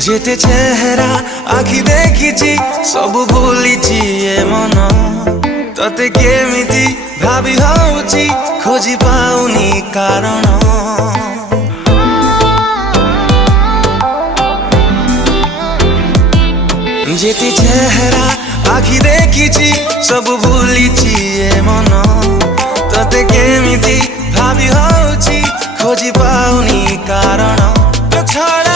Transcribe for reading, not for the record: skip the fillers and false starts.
जेते चेहरा आखि देखिची सब भूलिची ए मन तते केमिति भाबी होउची खोजी पाउनी कारण जेते चेहरा आखि देखिची सब भूलिची ए मन तते केमिति भाबी होउची खोजी पाउनी कारण तो छाड़ा